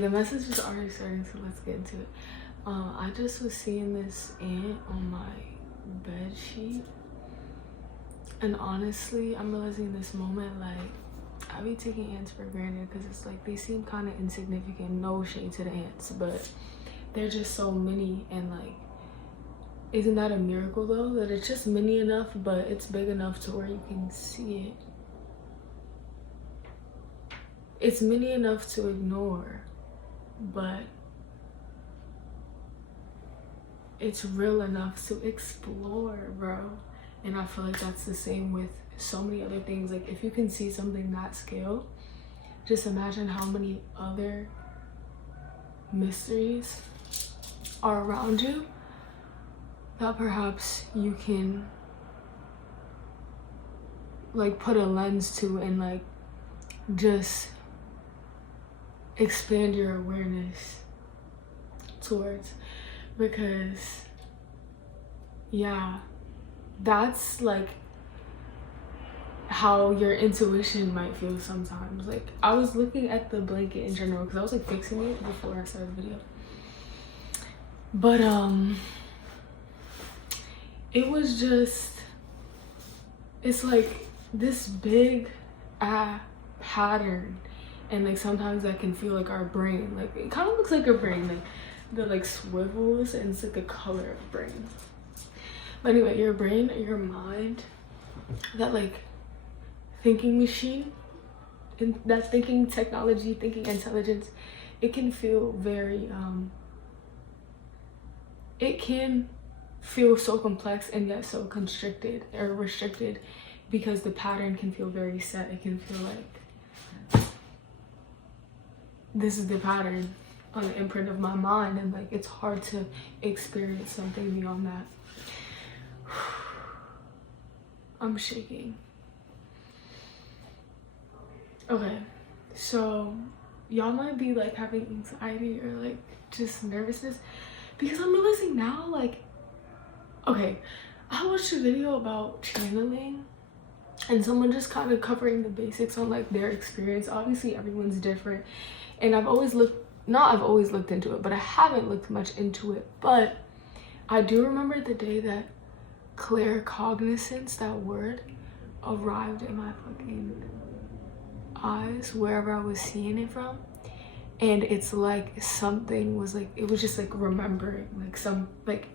The message is already starting, so let's get into it. I just was seeing this ant on my bed sheet, and honestly, I'm realizing this moment, like, I be taking ants for granted because it's like they seem kind of insignificant. No shade to the ants, but they're just so many, and like, isn't that a miracle though, that it's just mini enough but it's big enough to where you can see it. It's mini enough to ignore, but it's real enough to explore, bro. And I feel like that's the same with so many other things. Like, if you can see something that scale, just imagine how many other mysteries are around you that perhaps you can like put a lens to and like just expand your awareness towards. Because yeah, that's like how your intuition might feel sometimes. Like, I was looking at the blanket in general because I was like fixing it before I started the video, but it was just, it's like this big pattern, and like sometimes that can feel like our brain. Like, it kind of looks like a brain, like the like swivels, and it's like the color of brain. But anyway, your brain, your mind, that like thinking machine, and that thinking technology, thinking intelligence, it can feel very it can feel so complex and yet so constricted or restricted, because the pattern can feel very set. It can feel like this is the pattern on the imprint of my mind, and like it's hard to experience something beyond that. I'm shaking. Okay, so y'all might be like having anxiety or like just nervousness, because I'm realizing now, like, okay, I watched a video about channeling and someone just kind of covering the basics on like their experience. Obviously everyone's different, and I've always looked into it, but I haven't looked much into it. But I do remember the day that claircognizance, that word, arrived in my fucking eyes, wherever I was seeing it from. And it's like something was like, it was just like remembering, like some, like,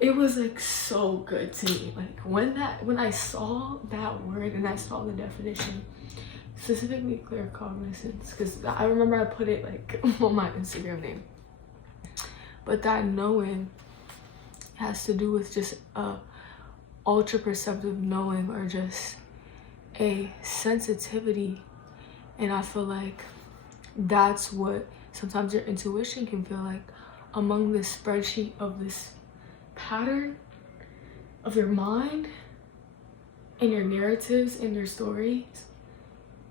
it was like so good to me. Like when I saw that word and I saw the definition, specifically claircognizance, because I remember I put it like on my Instagram name. But that knowing has to do with just a ultra perceptive knowing, or just a sensitivity. And I feel like that's what sometimes your intuition can feel like, among this spreadsheet of this pattern of your mind and your narratives and your stories,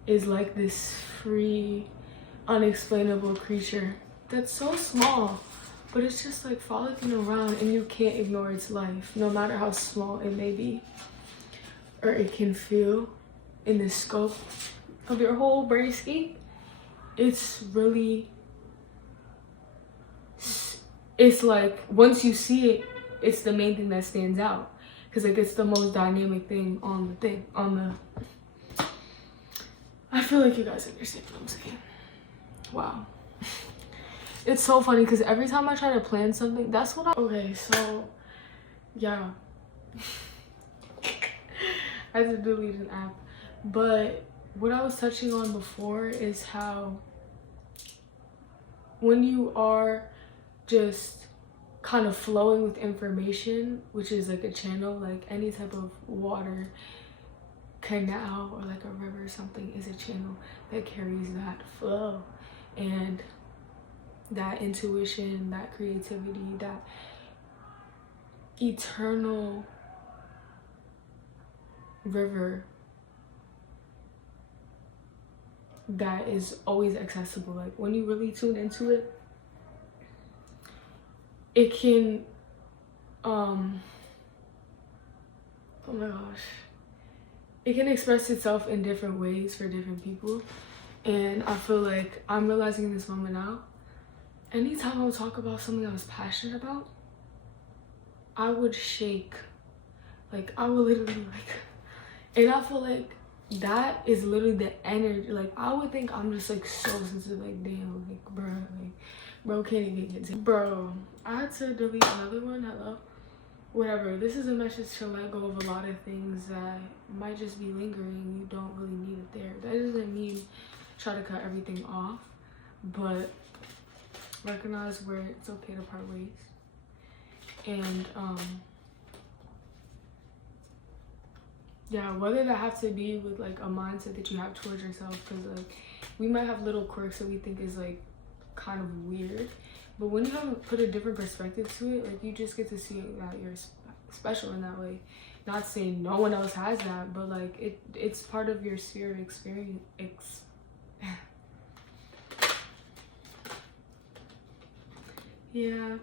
is like this free, unexplainable creature that's so small, but it's just like frolicking around, and you can't ignore its life, no matter how small it may be, or it can feel in the scope of your whole brainscape. It's really, it's like once you see it, it's the main thing that stands out, because like it's the most dynamic thing on the thing, on the, I feel like you guys understand what I'm saying. Wow. It's so funny because every time I try to plan something, that's what okay, so yeah. I had to delete an app. But what I was touching on before is how when you are just kind of flowing with information, which is like a channel, like any type of water, canal, or like a river or something is a channel that carries that flow, and that intuition, that creativity, that eternal river that is always accessible. Like when you really tune into it, it can oh my gosh, it can express itself in different ways for different people. And I feel like I'm realizing in this moment now anytime I would talk about something I was passionate about, I would shake. Like, I would literally, like, and I feel like that is literally the energy. Like, I would think I'm just, like, so sensitive. Like, damn, like, bro can't even get to. Bro, I had to delete another one. Hello? Whatever. This is a message to let go of a lot of things that might just be lingering. You don't really need it there. That doesn't mean try to cut everything off, but recognize where it's okay to part ways. And yeah, whether that have to be with like a mindset that you have towards yourself, because like we might have little quirks that we think is like kind of weird, but when you have put a different perspective to it, like you just get to see that you're special in that way. Not saying no one else has that, but like it's part of your sphere of experience. Yeah,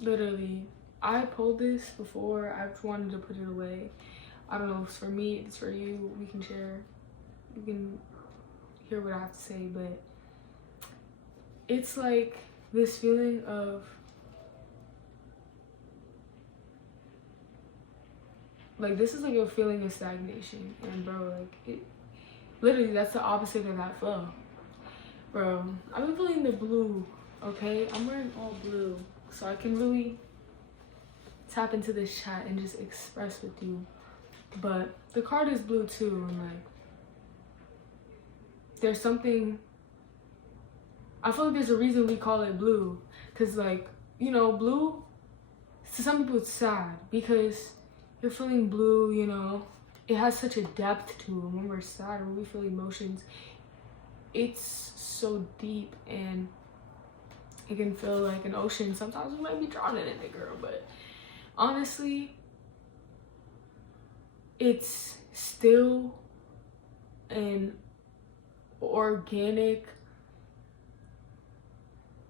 literally. I pulled this before. I've wanted to put it away. I don't know if it's for me, if it's for you. We can share. You can hear what I have to say, but it's like this feeling of like, this is like a feeling of stagnation. And bro, like it literally, that's the opposite of that flow. Bro, I've been feeling the blue, okay? I'm wearing all blue, so I can really tap into this chat and just express with you. But the card is blue too, and like there's something, I feel like there's a reason we call it blue, because like, you know, blue to some people it's sad because you're feeling blue, you know, it has such a depth to it. When we're sad or when we feel emotions, it's so deep and it can feel like an ocean. Sometimes we might be drowning in it, girl, but honestly, it's still an organic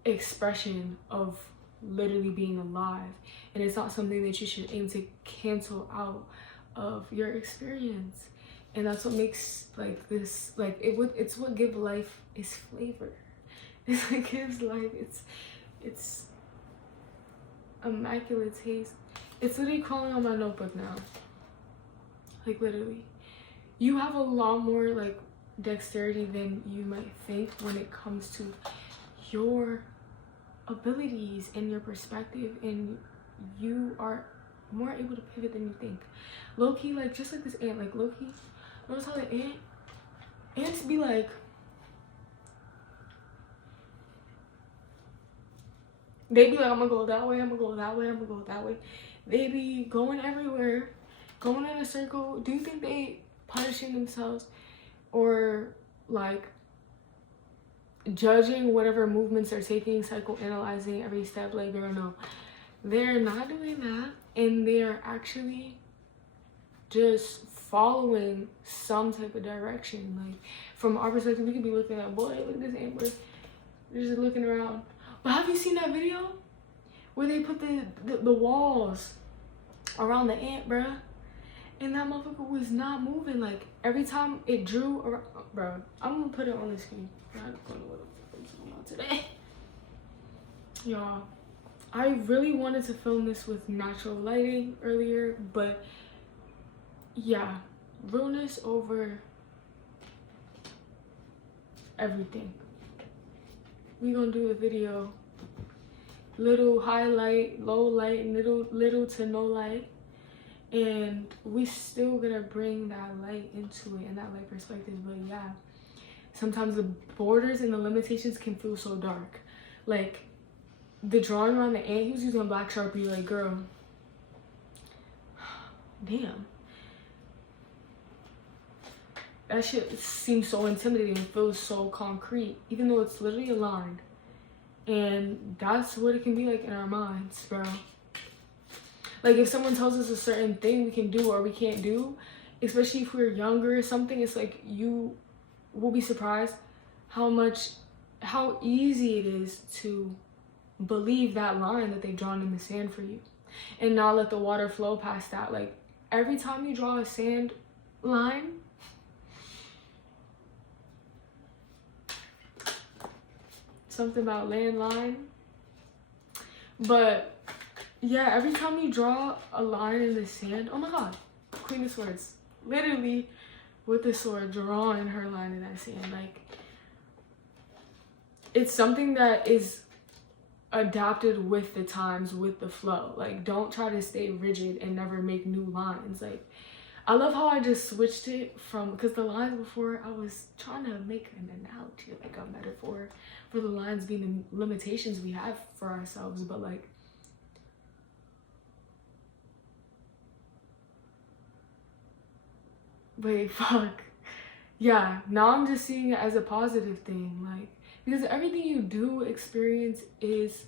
expression of literally being alive, and it's not something that you should aim to cancel out of your experience. And that's what makes like this, like it's what gives life its flavor. It's what gives life it's immaculate taste. It's literally crawling on my notebook now. Like literally, you have a lot more like dexterity than you might think when it comes to your abilities and your perspective, and you are more able to pivot than you think. Low-key, like just like this ant, like low-key, notice how the ants be like, they be like, I'm gonna go that way, I'm gonna go that way, I'm gonna go that way. They be going everywhere, going in a circle. Do you think they punishing themselves or like judging whatever movements they're taking, psychoanalyzing every step? Like, girl, no, they're not doing that, and they're actually just following some type of direction. Like from our perspective, we could be looking at, boy, look at this ant, boy, they're just looking around. But have you seen that video where they put the walls around the ant, bruh, and that motherfucker was not moving? Like every time it drew around, bro, I'm gonna put it on the screen. I don't know what I'm talking about today. Y'all, I really wanted to film this with natural lighting earlier, but yeah, realness over everything. We gonna do a video, little highlight, low light, little to no light, and we still gonna bring that light into it and that light perspective. But yeah, sometimes the borders and the limitations can feel so dark. Like the drawing around the ant, he was using a black Sharpie. Like, girl, damn, that shit seems so intimidating. It feels so concrete, even though it's literally a line. And that's what it can be like in our minds, bro. Like if someone tells us a certain thing we can do or we can't do, especially if we're younger or something, it's like you will be surprised how easy it is to believe that line that they've drawn in the sand for you and not let the water flow past that. Like every time you draw a sand line, something about landline. But yeah, every time you draw a line in the sand, oh my god, Queen of Swords, literally with the sword drawing her line in that sand. Like, it's something that is adapted with the times, with the flow. Like, don't try to stay rigid and never make new lines. Like, I love how I just switched it from, because the lines before, I was trying to make an analogy, like a metaphor for the lines being the limitations we have for ourselves. But like, wait, fuck. Yeah, now I'm just seeing it as a positive thing. Like, because everything you do experience is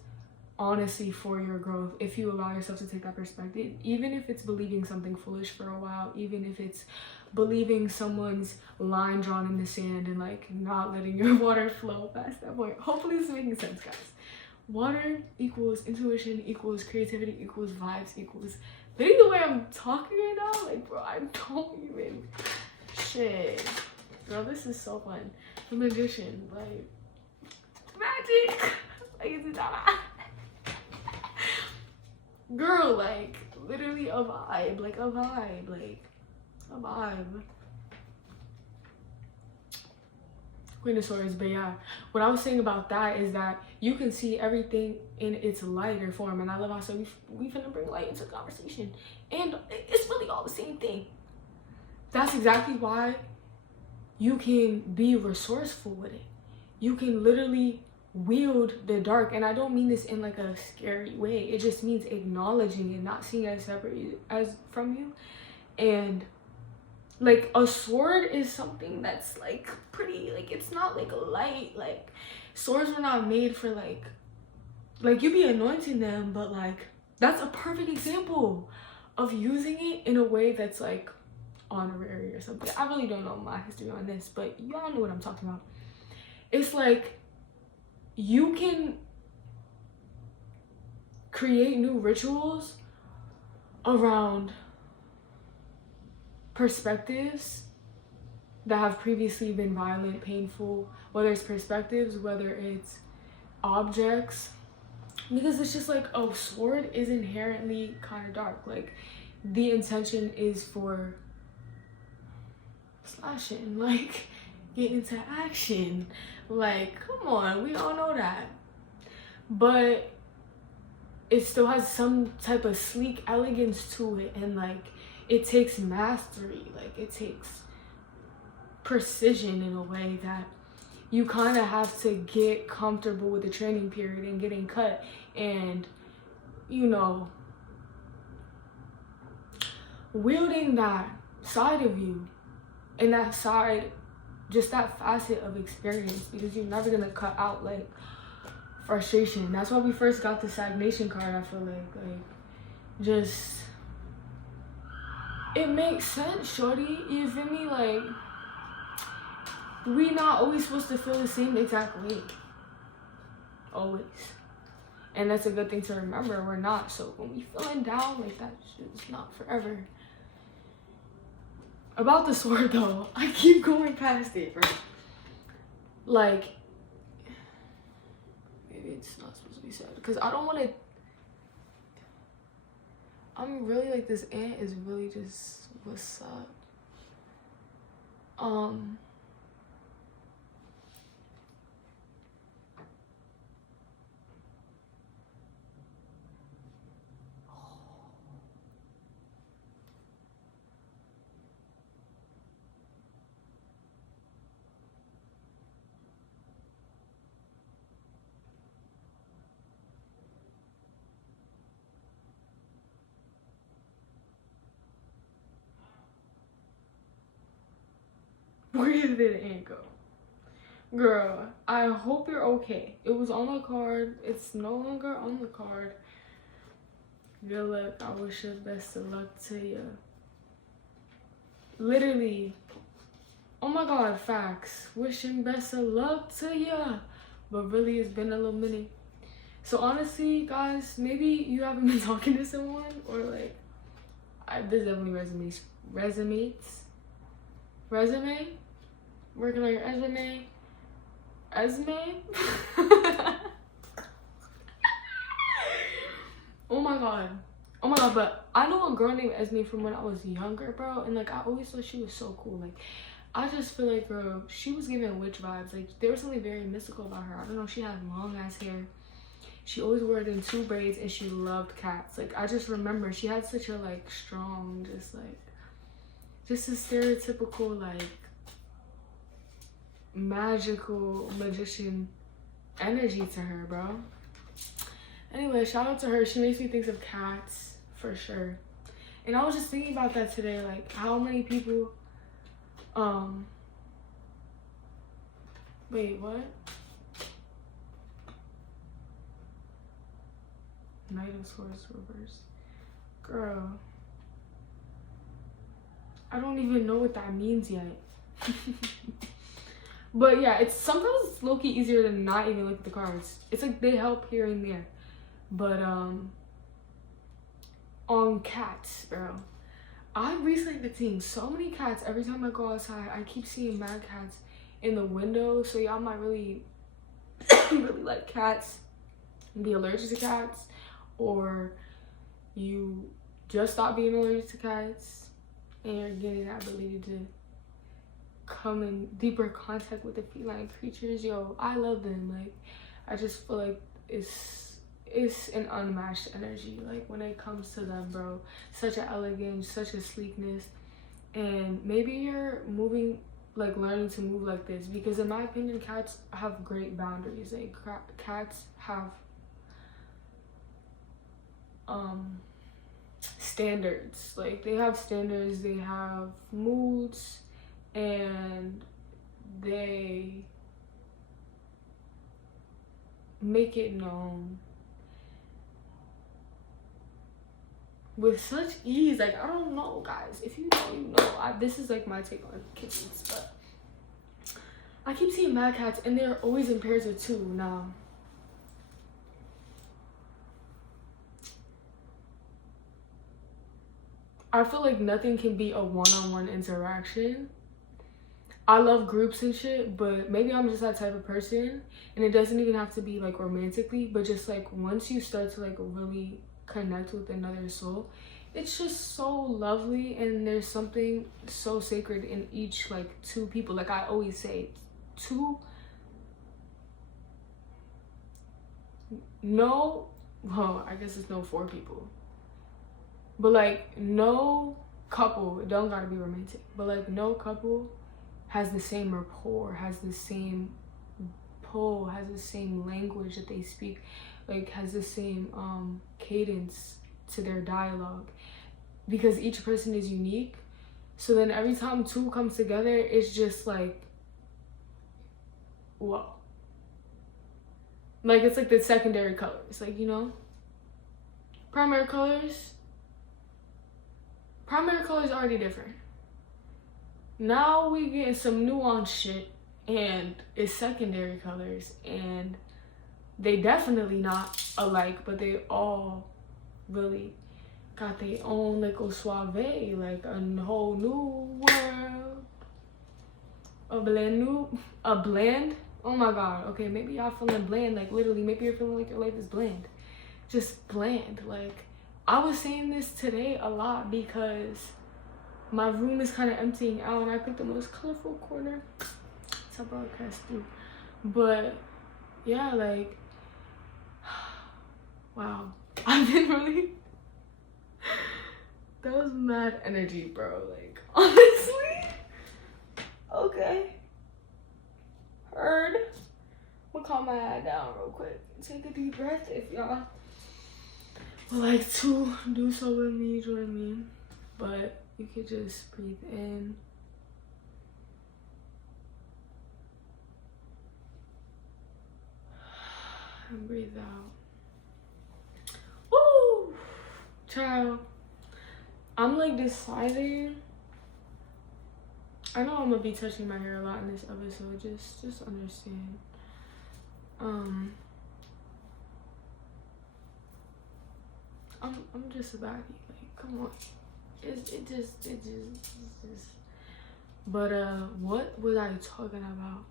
honestly for your growth if you allow yourself to take that perspective. Even if it's believing something foolish for a while, even if it's believing someone's line drawn in the sand and like not letting your water flow past that point. Hopefully this is making sense, guys. Water equals intuition, equals creativity, equals vibes, equals literally the way I'm talking right now. Like, bro, I don't even shit. Girl, this is so fun. The Magician, like, magic. Like, it's not. Girl, like, literally a vibe, like a vibe, like a vibe. Queen of Swords. But yeah, what I was saying about that is that you can see everything in its lighter form, and I love how so we finna bring light into the conversation, and it's really all the same thing. That's exactly why you can be resourceful with it. You can literally wield the dark, and I don't mean this in like a scary way. It just means acknowledging it, not seeing it as separate as from you. And like, a sword is something that's like pretty, like, it's not like light. Like, swords were not made for like you be anointing them, but like, that's a perfect example of using it in a way that's like honorary or something. I really don't know my history on this, but y'all know what I'm talking about. It's like, you can create new rituals around perspectives that have previously been violent, painful, whether it's perspectives, whether it's objects, because it's just like, oh, sword is inherently kind of dark. Like, the intention is for slashing, like, get into action. Like, come on, we all know that. But it still has some type of sleek elegance to it, and like, it takes mastery. Like, it takes precision in a way that you kind of have to get comfortable with the training period and getting cut, and, you know, wielding that side of you, and that side, just that facet of experience, because you're never gonna cut out like frustration. That's why we first got the stagnation card. I feel like just, it makes sense, shorty. You feel me? Like, we not always supposed to feel the same exact way, always. And that's a good thing to remember. We're not. So when we feeling down, like, that shit's not forever. About the sword though, I keep going past it, bro. Like, maybe it's not supposed to be said, because I don't want to. I'm really like, this ant is really just, what's up? Where did the ant go? Girl, I hope you're okay. It was on the card. It's no longer on the card. Good luck. I wish the best of luck to you. Literally. Oh my god, facts. Wishing best of luck to you. But really, it's been a little minute. So honestly, guys, maybe you haven't been talking to someone, or like, this definitely resume? Working on your resume. Esme. Oh my god. Oh my god, but I know a girl named Esme from when I was younger, bro. And like I always thought she was so cool. Like I just feel like, girl, she was giving witch vibes. Like there was something very mystical about her. I don't know, she had long ass hair. She always wore it in 2 braids and she loved cats. Like I just remember she had such a like strong, just a stereotypical like magical magician energy to her, bro. Anyway, shout out to her. She makes me think of cats for sure. And I was just thinking about that today, like how many people wait, what? Knight of Swords reverse. Girl, I don't even know what that means yet. But yeah, it's sometimes it's low-key easier to not even look at the cards. It's like they help here and there. But on cats, bro, I recently been seeing so many cats. Every time I go outside, I keep seeing mad cats in the window. So y'all might really really like cats and be allergic to cats, or you just stop being allergic to cats and you're getting that ability to come in deeper contact with the feline creatures. Yo, I love them. Like I just feel like it's an unmatched energy, like when it comes to them, bro. Such an elegance, such a sleekness. And maybe you're learning to move like this, because in my opinion, cats have great boundaries. Like cats have standards. Like they have standards, they have moods, and they make it known with such ease. Like I don't know, guys, if you know, you know. This is like my take on kittens, but I keep seeing mad cats and they're always in pairs of 2 now. I feel like nothing can be a one-on-one interaction. I love groups and shit, but maybe I'm just that type of person, and it doesn't even have to be like romantically, but just like once you start to like really connect with another soul, it's just so lovely. And there's something so sacred in each like 2 people. Like I always say, I guess it's no 4 people, but like no couple, it don't gotta be romantic, but like no couple has the same rapport, has the same pull, has the same language that they speak, like has the same cadence to their dialogue, because each person is unique. So then every time 2 comes together, it's just like, whoa. Like it's like the secondary colors, like, you know, primary colors already different. Now we getting some nuanced shit, and it's secondary colors, and they definitely not alike, but they all really got their own little suave, like a whole new world, a blend. Oh my god, okay, maybe y'all feeling bland, like literally, maybe you're feeling like your life is bland, just bland. Like I was saying this today a lot because my room is kind of emptying out, and I picked the most colorful corner to broadcast through. But yeah, like wow, I've been really that was mad energy, bro. Like honestly, okay, heard. I'm gonna calm my head down real quick, take a deep breath. If y'all would like to do so with me, join me, but you could just breathe in and breathe out. Woo! Child, I'm like deciding. I know I'm gonna be touching my hair a lot in this episode. Just understand. I'm just a baddie. Like, come on. It's just. But what was I talking about?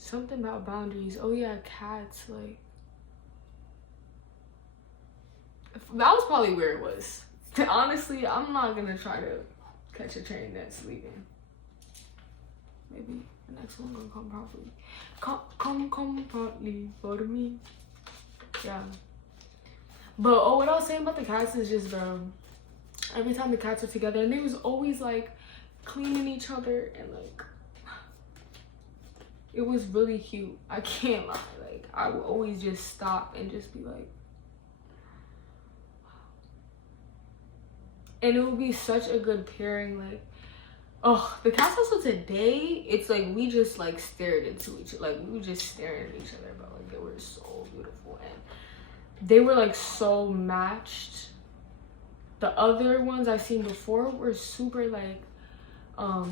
Something about boundaries. Oh yeah, cats. Like, that was probably where it was. Honestly, I'm not gonna try to catch a train that's leaving. Maybe the next one gonna come properly. Come properly for me. Yeah. But oh, what I was saying about the cats is just, bro, every time the cats were together, and they was always like cleaning each other, and like it was really cute. I can't lie. Like, I would always just stop and just be like, and it would be such a good pairing. Like, oh, the cats also today, it's like we just like stared into each other. Like, we were just staring at each other, but like they were so beautiful and they were like so matched. The other ones I've seen before were super like oh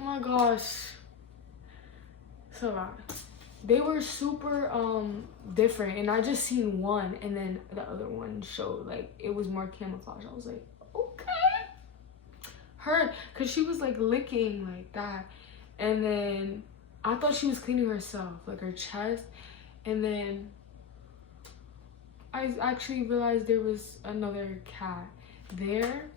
my gosh, so bad. They were super different, and I just seen one, and then the other one showed like it was more camouflage. I was like, okay. Her, cause she was like licking like that, and then I thought she was cleaning herself, like her chest, and then I actually realized there was another cat there,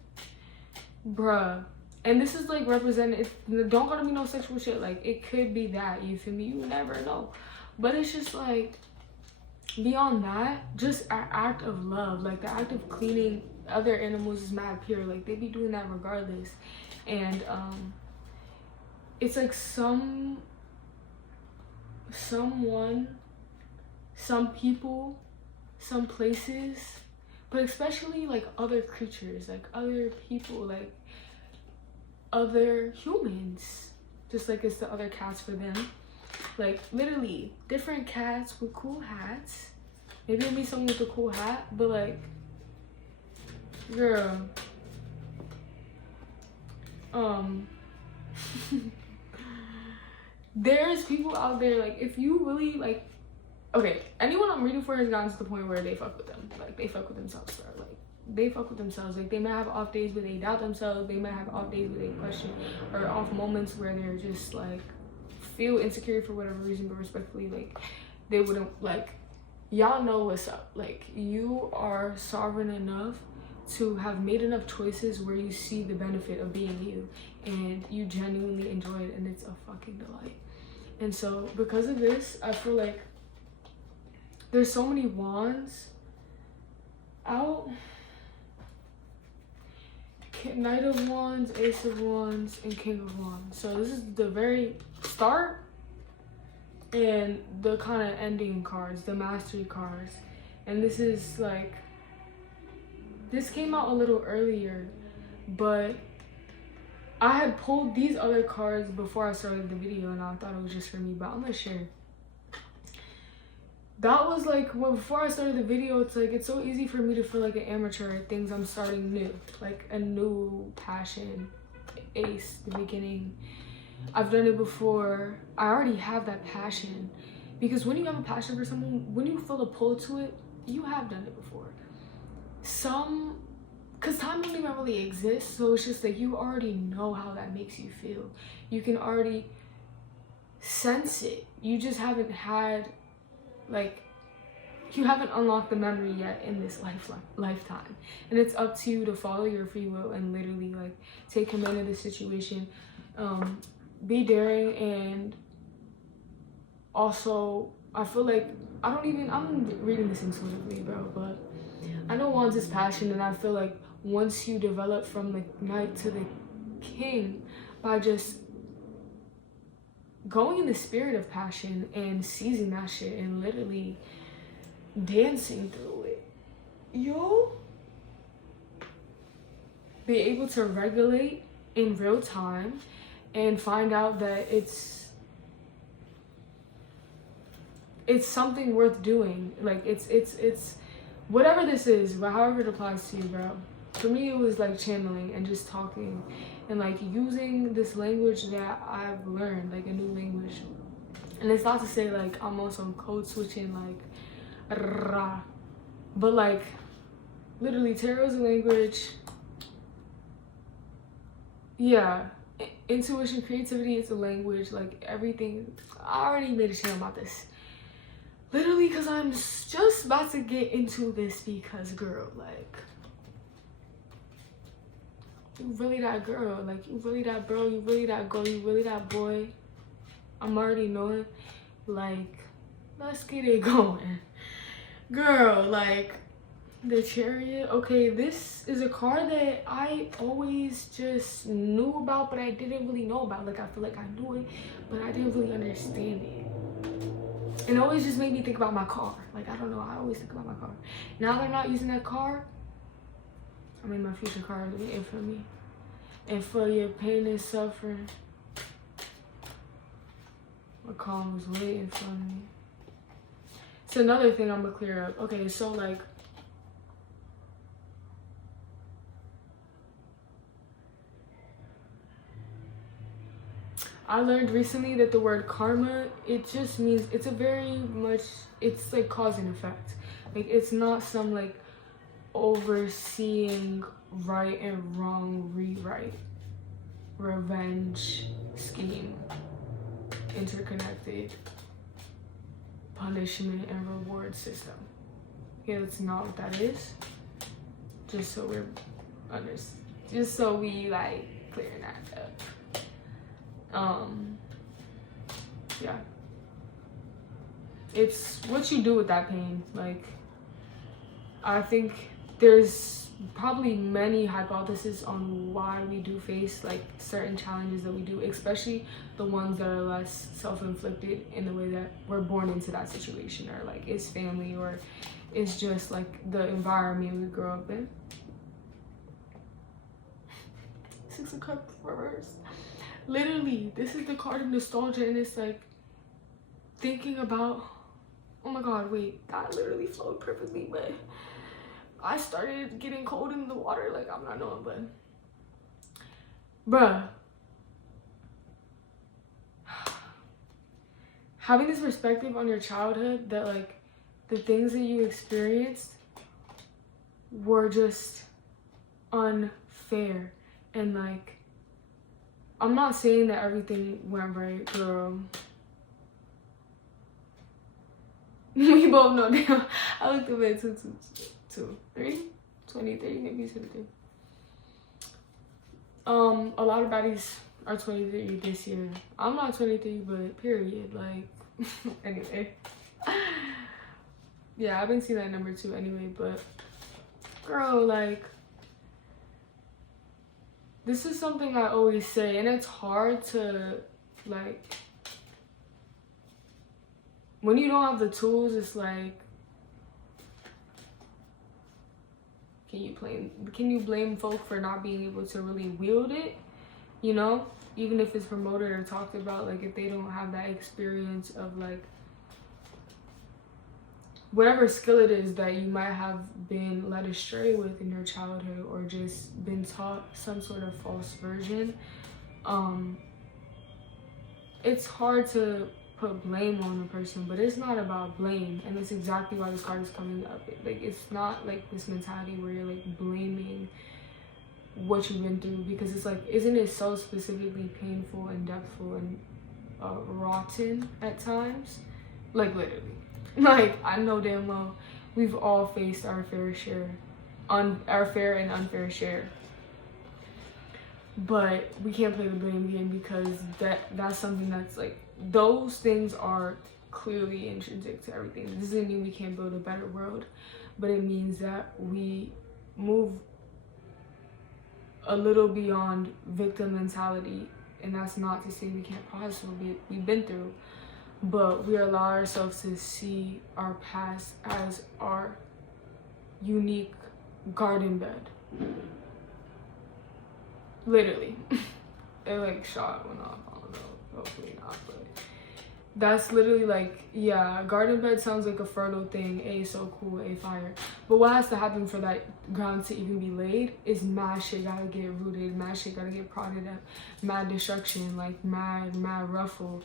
bruh. And this is like represented, don't gotta be no sexual shit, like it could be that, you feel me? You never know. But it's just like, beyond that, just an act of love. Like the act of cleaning other animals is mad pure. Like they be doing that regardless. And it's like someone, some people, some places, but especially like other creatures, like other people, like other humans, just like it's the other cats for them. Like literally different cats with cool hats. Maybe it'll be someone with a cool hat, but like, girl, there's people out there, like if you really like, okay, anyone I'm reading for has gotten to the point where they fuck with them, like they fuck with themselves, bro. Like they fuck with themselves. Like they might have off days where they doubt themselves, they might have off days where they question, or off moments where they're just like feel insecure for whatever reason, but respectfully, like they wouldn't, like, y'all know what's up. Like you are sovereign enough to have made enough choices where you see the benefit of being you and you genuinely enjoy it, and it's a fucking delight. And so because of this, I feel like there's so many wands out. Knight of Wands, Ace of Wands, and King of Wands. So this is the very start and the kind of ending cards, the mastery cards. And this is like, this came out a little earlier, but I had pulled these other cards before I started the video, and I thought it was just for me, but I'm gonna share. That was like, well, before I started the video, it's like, it's so easy for me to feel like an amateur at things I'm starting new, like a new passion, ace, the beginning. I've done it before. I already have that passion, because when you have a passion for someone, when you feel a pull to it, you have done it before. Because time don't even really exist, so it's just like you already know how that makes you feel. You can already sense it. You just haven't had, like, you haven't unlocked the memory yet in this lifetime, and it's up to you to follow your free will and literally like take command of the situation, be daring. And also I feel like I'm reading this intuitively, bro, but I know Wands is passion, and I feel like once you develop from the Knight to the King by just going in the spirit of passion and seizing that shit and literally dancing through it, you'll be able to regulate in real time and find out that it's something worth doing. Like it's whatever this is, but however it applies to you, bro. For me, it was like channeling and just talking and like using this language that I've learned, like a new language. And it's not to say like I'm on some code switching, like rah, but like literally tarot's a language, yeah, intuition, creativity, it's a language, like everything. I already made a channel about this. Literally, because I'm just about to get into this because, girl, like, you really that girl. Like, you really that girl. You really that girl. You really that boy. I'm already knowing. Like, let's get it going. Girl, like, the Chariot. Okay, this is a car that I always just knew about, but I didn't really know about. Like, I feel like I knew it, but I didn't really understand it. And it always just made me think about my car. Like, I don't know, I always think about my car. Now that I'm not using that car, I mean, my future car is waiting for me. And for your pain and suffering, my car was waiting for me. It's another thing I'm gonna clear up. Okay, so like, I learned recently that the word karma, it just means, it's a very much, it's like cause and effect. Like, it's not some like overseeing right and wrong rewrite, revenge scheme, interconnected punishment and reward system. Yeah, that's not what that is. Just so we're just so we like clearing that up. Yeah, it's what you do with that pain. Like, I think there's probably many hypotheses on why we do face like certain challenges that we do, especially the ones that are less self-inflicted, in the way that we're born into that situation, or like it's family, or it's just like the environment we grow up in. Six of Cups reverse. Literally, this is the card of nostalgia, and it's like thinking about, oh my god, wait, that literally flowed perfectly, but I started getting cold in the water, like, I'm not knowing, but bruh, having this perspective on your childhood that like the things that you experienced were just unfair, and like, I'm not saying that everything went right, girl. We both know that. I looked up at 23, maybe 23. A lot of baddies are 23 this year. I'm not 23, but period. Like, anyway. Yeah, I've been seeing that number too anyway, but girl, like, this is something I always say, and it's hard to, like, when you don't have the tools, it's like, can you blame folk for not being able to really wield it, you know? Even if it's promoted or talked about, like, if they don't have that experience of, like, whatever skill it is that you might have been led astray with in your childhood, or just been taught some sort of false version, it's hard to put blame on the person, but it's not about blame, and that's exactly why this card is coming up. Like, it's not like this mentality where you're like blaming what you've been through, because it's like, isn't it so specifically painful and depthful and rotten at times? Like, literally. Like, I know damn well we've all faced our fair share, our fair and unfair share. But we can't play the blame game, because that's something that's like, those things are clearly intrinsic to everything. This doesn't mean we can't build a better world, but it means that we move a little beyond victim mentality. And that's not to say we can't process what we've been through, but we allow ourselves to see our past as our unique garden bed. Literally. It like shot went off, I don't know, hopefully not, but that's literally like, yeah, garden bed sounds like a fertile thing, A, so cool, A, fire. But what has to happen for that ground to even be laid is mad shit gotta get rooted, mad shit gotta get prodded up, mad destruction, like mad ruffle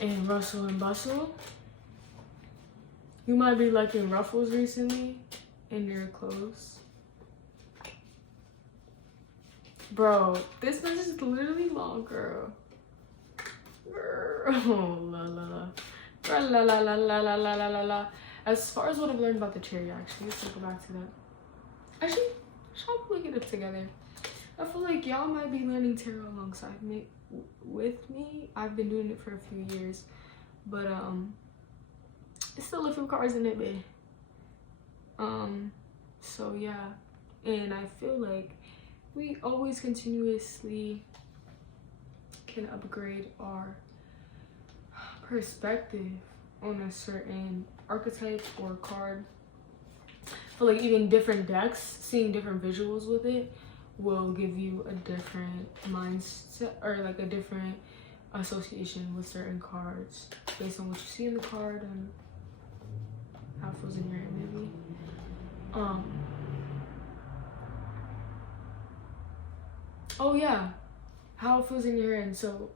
and rustle and bustle. You might be liking ruffles recently in your clothes, Bro, this message is literally long, girl. Oh, la la la. La la la la la la la la la. As far as what I've learned about the cherry, actually, let's go back to that. Actually, shall we get it together? I feel like y'all might be learning tarot alongside me. With me, I've been doing it for a few years, but it's still a few cards in it, babe. So yeah, and I feel like we always continuously can upgrade our perspective on a certain archetype or card. For like even different decks, seeing different visuals with it will give you a different mindset or like a different association with certain cards based on what you see in the card and how it feels in your hand, maybe. Oh yeah, how it feels in your hand. So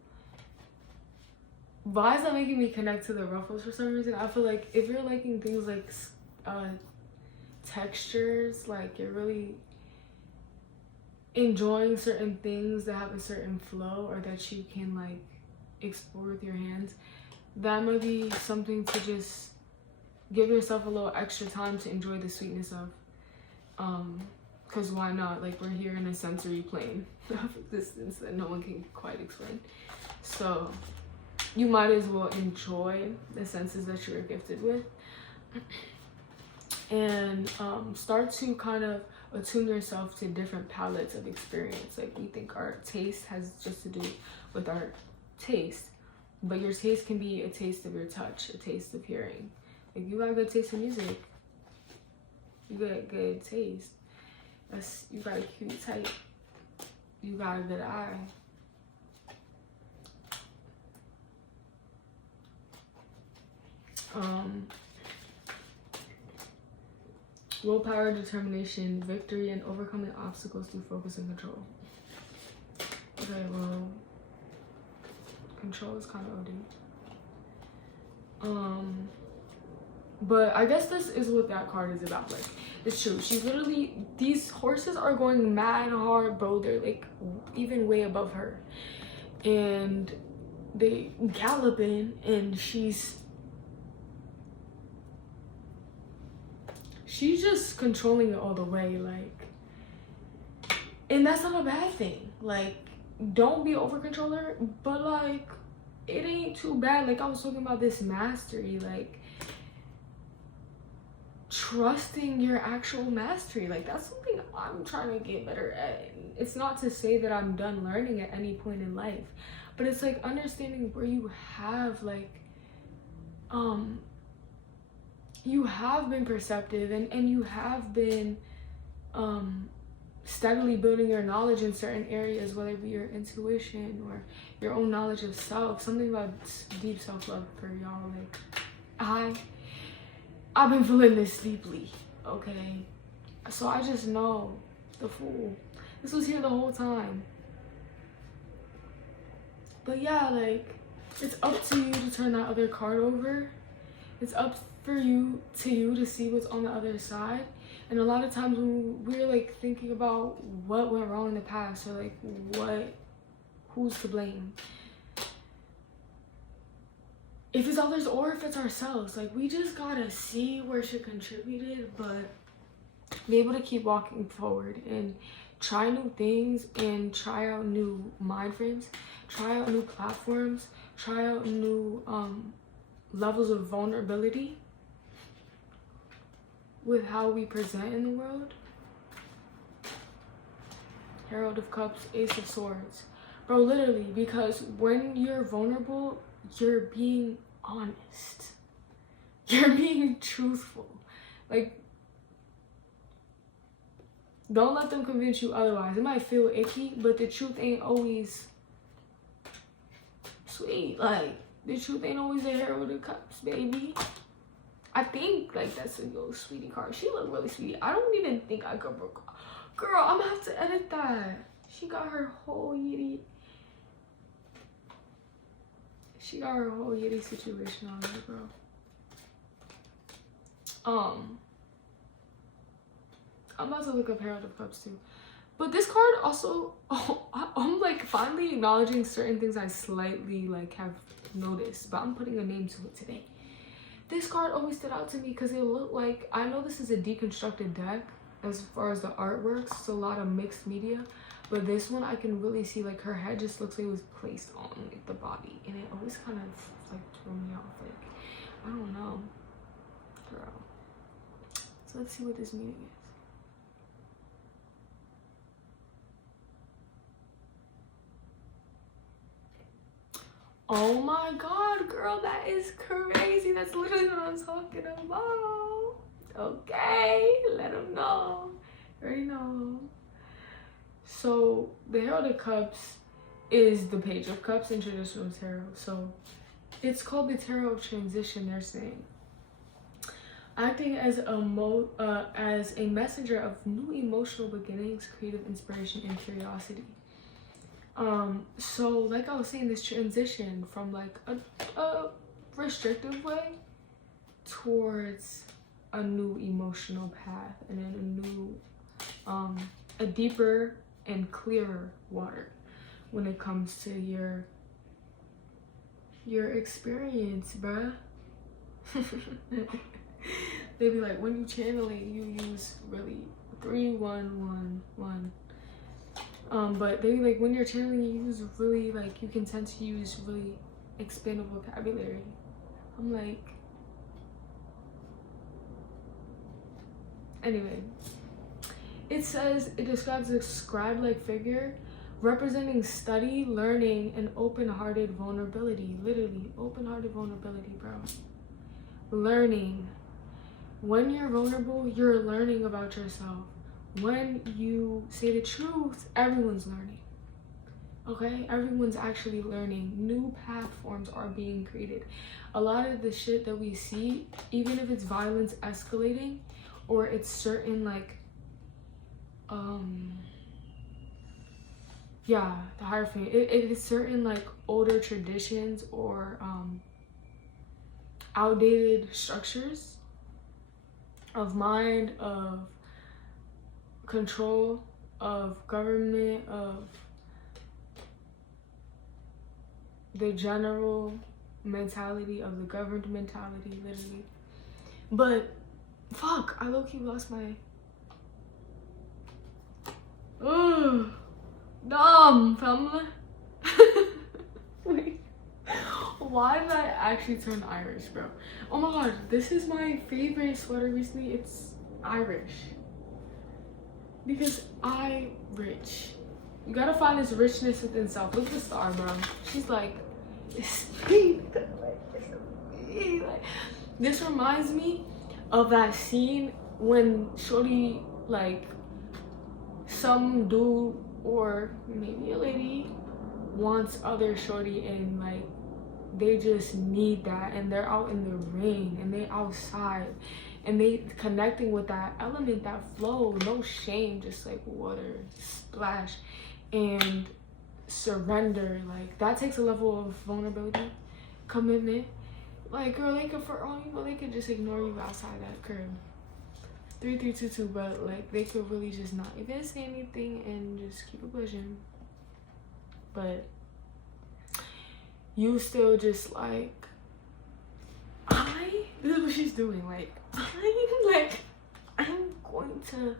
why is that making me connect to the ruffles for some reason? I feel like if you're liking things like textures, like you're really enjoying certain things that have a certain flow or that you can like explore with your hands, that might be something to just give yourself a little extra time to enjoy the sweetness of. Because why not? Like, we're here in a sensory plane of existence that no one can quite explain. So you might as well enjoy the senses that you're gifted with and start to kind of attune yourself to different palettes of experience. Like, we think our taste has just to do with our taste, but your taste can be a taste of your touch, a taste of hearing. Like, you got a good taste in music, you got good taste. You got a cute type, you got a good eye. Willpower, determination, victory, and overcoming obstacles through focus and control. Okay, well, control is kind of OD. But I guess this is what that card is about. Like, it's true. She's literally, these horses are going mad hard, bro. They're like even way above her. And they galloping and she's just controlling it all the way, like, and that's not a bad thing. Like, don't be over controller, but like, it ain't too bad. Like, I was talking about this mastery, like trusting your actual mastery. Like, that's something I'm trying to get better at. It's not to say that I'm done learning at any point in life, but it's like understanding where you have like you have been perceptive and you have been steadily building your knowledge in certain areas, whether it be your intuition or your own knowledge of self. Something about deep self-love for y'all. Like, I've been feeling this deeply, okay? So I just know the Fool. This was here the whole time. But yeah, like, it's up to you to turn that other card over. It's up for you to see what's on the other side. And a lot of times when we're like thinking about what went wrong in the past, or like who's to blame, if it's others or if it's ourselves, like, we just gotta see where she contributed, but be able to keep walking forward and try new things and try out new mind frames, try out new platforms, try out new levels of vulnerability with how we present in the world. Herald of Cups, Ace of Swords. Bro, literally, because when you're vulnerable, you're being honest. You're being truthful. Like, don't let them convince you otherwise. It might feel icky, but the truth ain't always sweet. Like, the truth ain't always a Herald of Cups, baby. I think, like, that's a little sweetie card. She looked really sweet. I don't even think I could broke. Girl, I'm gonna have to edit that. She got her whole yitty. She got her whole yitty situation on there, bro. I'm about to look up Herald of Cups too. But this card also, I'm like finally acknowledging certain things I slightly like have noticed, but I'm putting a name to it today. This card always stood out to me because it looked like, I know this is a deconstructed deck as far as the artwork, it's a lot of mixed media, but this one I can really see like her head just looks like it was placed on like the body, and it always kind of like threw me off. Like, I don't know, girl. So let's see what this meaning is. Oh my god, girl, that is crazy. That's literally what I'm talking about. Okay, let them know. Already know. So the Herald of Cups is the Page of Cups in traditional tarot. So it's called the Tarot of Transition, they're saying. Acting as a messenger of new emotional beginnings, creative inspiration, and curiosity. So like I was saying, this transition from like a restrictive way towards a new emotional path, and then a new a deeper and clearer water when it comes to your experience, bruh. They be like, when you channeling, you use really 3-1-1-1. But they be like, when you're channeling, you use really, like, you can tend to use really expanded vocabulary. I'm like, anyway, it says it describes a scribe-like figure representing study, learning, and open-hearted vulnerability. Literally, open-hearted vulnerability, bro. Learning. When you're vulnerable, you're learning about yourself. When you say the truth, everyone's learning. Okay? Everyone's actually learning. New path forms are being created. A lot of the shit that we see, even if it's violence escalating, or it's certain like yeah, the Hierophant, it is certain like older traditions or outdated structures of mind, of control, of government, of the general mentality, of the governed mentality, literally. But fuck, I low-key lost my dumb family. Wait, why did I actually turn Irish, bro? Oh my god, this is my favorite sweater recently. It's Irish because I rich. You gotta find this richness within self. Look at the star, bro. She's like, it's me. Like, this reminds me of that scene when shorty, like, some dude or maybe a lady wants other shorty, and like they just need that, and they're out in the rain and they outside and they connecting with that element, that flow, no shame, just like water splash and surrender. Like that takes a level of vulnerability, commitment. Like, girl, they could, for all you know, they could just ignore you outside that curb. 3322, but like they could really just not even say anything and just keep it pushing. But you still just like, this is what she's doing. Like, I'm going to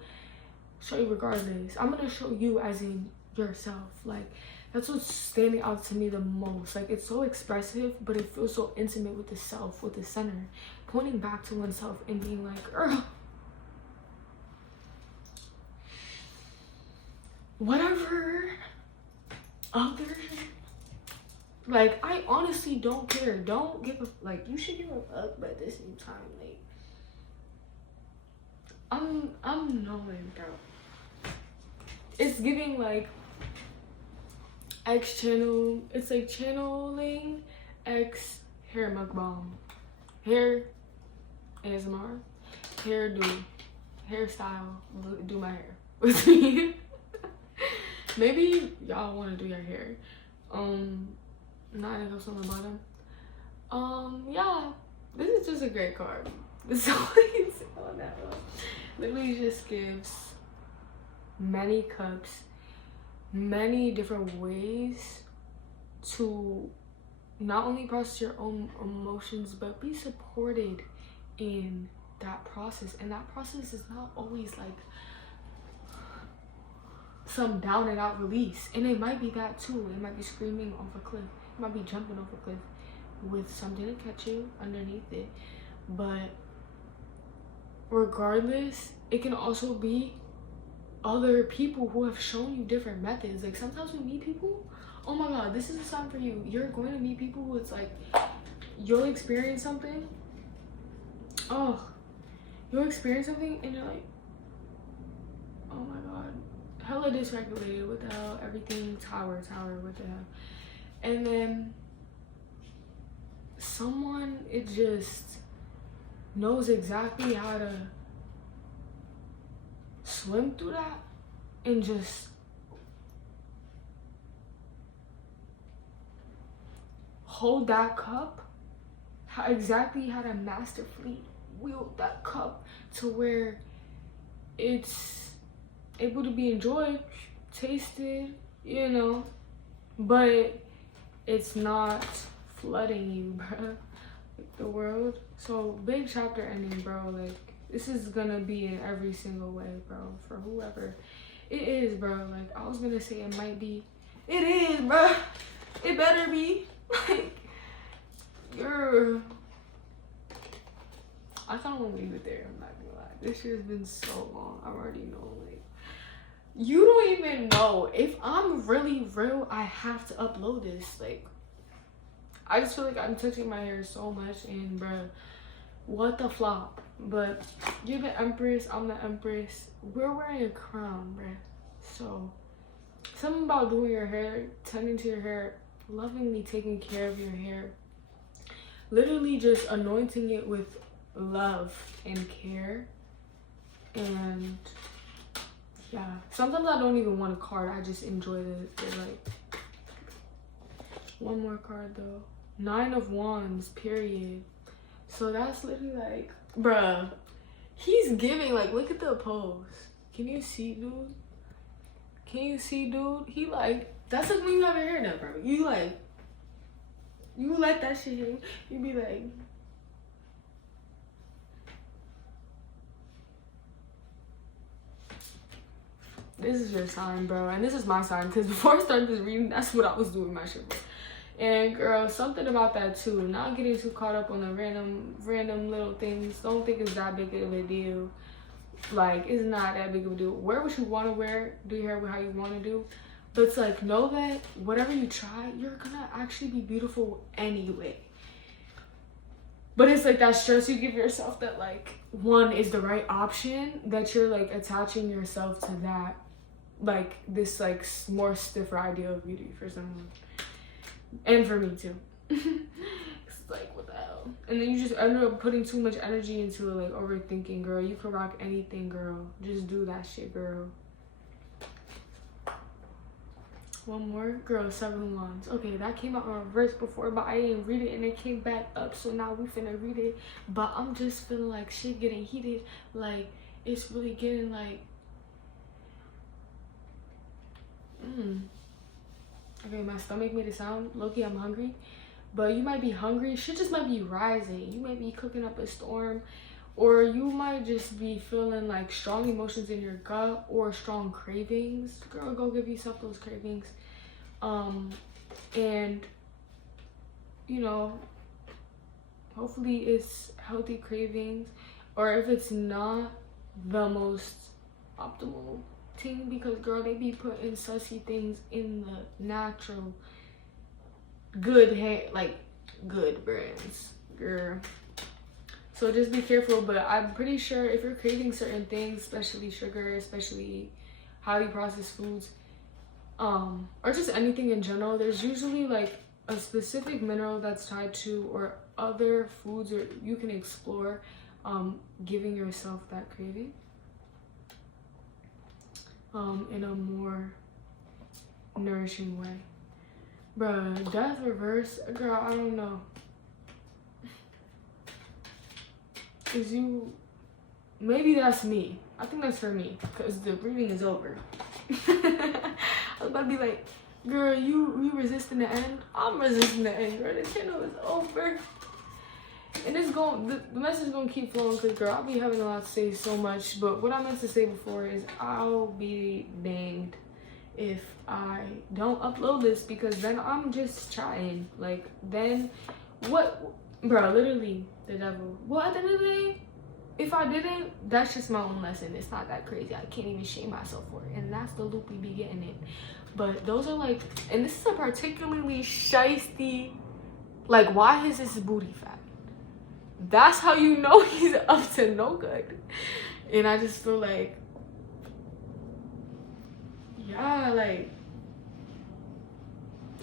show you regardless. I'm gonna show you as in yourself. Like, that's what's standing out to me the most. Like, it's so expressive, but it feels so intimate with the self, with the center, pointing back to oneself and being like, girl, whatever other, like, I honestly don't care. Don't give a, like, you should give a fuck, but at the same time, like, I'm knowing, bro. It's giving like X channel, it's like channeling X hair mukbang, hair ASMR, hairstyle, do my hair with me. Maybe y'all want to do your hair. Not enough on the bottom. Yeah, this is just a great card. This is all I can say on that one. Literally just gives many cups, many different ways to not only process your own emotions, but be supported in that process. And that process is not always like some down and out release. And it might be that too. It might be screaming off a cliff. It might be jumping off a cliff with something to catch you underneath it. But regardless, it can also be other people who have shown you different methods. Like sometimes we meet people, oh my god, this is a sign for you. You're going to meet people who it's like you'll experience something. Oh, you'll experience something and you're like, oh my god, hella dysregulated, what the hell, everything tower, what the hell. And then someone, it just knows exactly how to swim through that and just hold that cup, exactly how to masterfully wield that cup to where it's able to be enjoyed, tasted, you know, but it's not flooding you, bro, like the world. So big chapter ending, bro. Like this is gonna be in every single way, bro, for whoever it is, bro. Like I was gonna say it might be, it is, bro, it better be. Like you're, I kind of want to leave it there. I'm not gonna lie, this shit has been so long. I already know, like, you don't even know if I'm really real. I have to upload this. Like I just feel like I'm touching my hair so much, and bruh, what the flop. But you're the empress, I'm the empress. We're wearing a crown, bruh. So something about doing your hair, tending to your hair, lovingly taking care of your hair, literally just anointing it with love and care. And yeah, sometimes I don't even want a card, I just enjoy the like. One more card though. 9 of Wands, period. So that's literally like, bruh, he's giving, like, look at the pose. Can you see, dude? Can you see, dude? He like, that's like when you have your hair done, bro. You like, you let that shit hit. You be like, this is your sign, bro. And this is my sign, because before I started this reading, that's what I was doing my shit with. And girl, something about that too. Not getting too caught up on the random little things. Don't think it's that big of a deal. Like, it's not that big of a deal. Wear what you want to wear. Do your hair how you want to do. But it's like, know that whatever you try, you're gonna actually be beautiful anyway. But it's like that stress you give yourself that like one is the right option, that you're like attaching yourself to that, like this like more stiffer ideal of beauty for someone. And for me too. It's like, what the hell? And then you just end up putting too much energy into it, like overthinking, girl. You can rock anything, girl. Just do that shit, girl. One more, girl. 7 of Wands. Okay, that came out in reverse before, but I didn't read it and it came back up, so now we finna read it. But I'm just feeling like shit getting heated. Like it's really getting like okay, my stomach made a sound. Low-key, I'm hungry. But you might be hungry. Shit just might be rising. You might be cooking up a storm. Or you might just be feeling like strong emotions in your gut or strong cravings. Girl, go give yourself those cravings. And, you know, hopefully it's healthy cravings. Or if it's not the most optimal thing, because girl, they be putting sussy things in the natural good hair, like good brands, girl. So just be careful. But I'm pretty sure if you're craving certain things, especially sugar, especially highly processed foods, or just anything in general, there's usually like a specific mineral that's tied to, or other foods, or you can explore giving yourself that craving in a more nourishing way. Bruh, death reverse, girl, I don't know. Is you, maybe that's me. I think that's for me, because the reading is over. I was about to be like, girl, you resisting the end? I'm resisting the end, girl. The channel is over. And it's going, the message is going to keep flowing, because, girl, I'll be having a lot to say so much. But what I meant to say before is I'll be danged if I don't upload this, because then I'm just trying. Like, then what, bro, literally, the devil. Well, at the end of the day, if I didn't, that's just my own lesson. It's not that crazy. I can't even shame myself for it. And that's the loop we be getting in. But those are like, and this is a particularly shiesty, like, why is his booty fat? That's how you know he's up to no good. And I just feel like, yeah, like,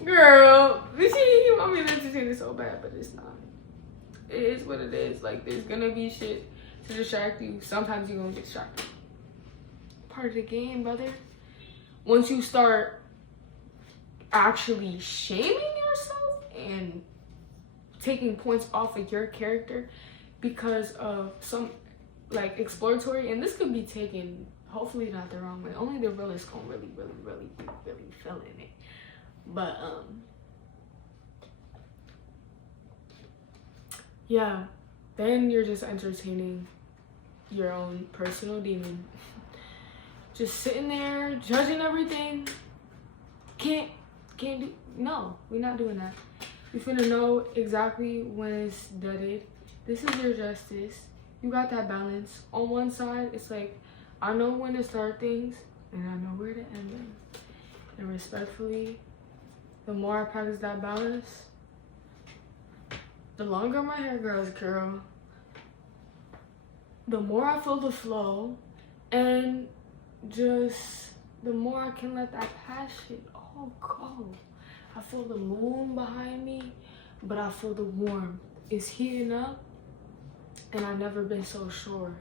girl, you want me to entertain it so bad, but it's not. It is what it is. Like, there's gonna be shit to distract you. Sometimes you're gonna get distracted. Part of the game, brother. Once you start actually shaming yourself and taking points off of your character because of some, like, exploratory, and this could be taken hopefully not the wrong way. Only the realist gonna really feeling it. But yeah, then you're just entertaining your own personal demon. Just sitting there judging everything. Can't do, no, we're not doing that. You finna know exactly when it's deaded. This is your justice. You got that balance. On one side, it's like, I know when to start things and I know where to end them. And respectfully, the more I practice that balance, the longer my hair grows, girl, the more I feel the flow, and just the more I can let that passion all go. I feel the moon behind me, but I feel the warmth. It's heating up, and I've never been so sure.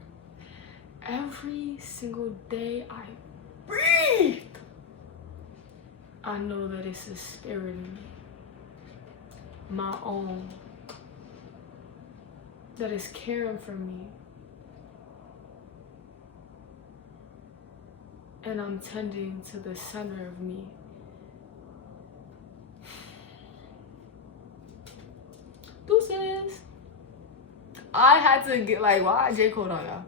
Every single day I breathe, I know that it's a spirit in me, my own, that is caring for me. And I'm tending to the center of me. Deuces. I had to get, like, why J. Cole on y'all?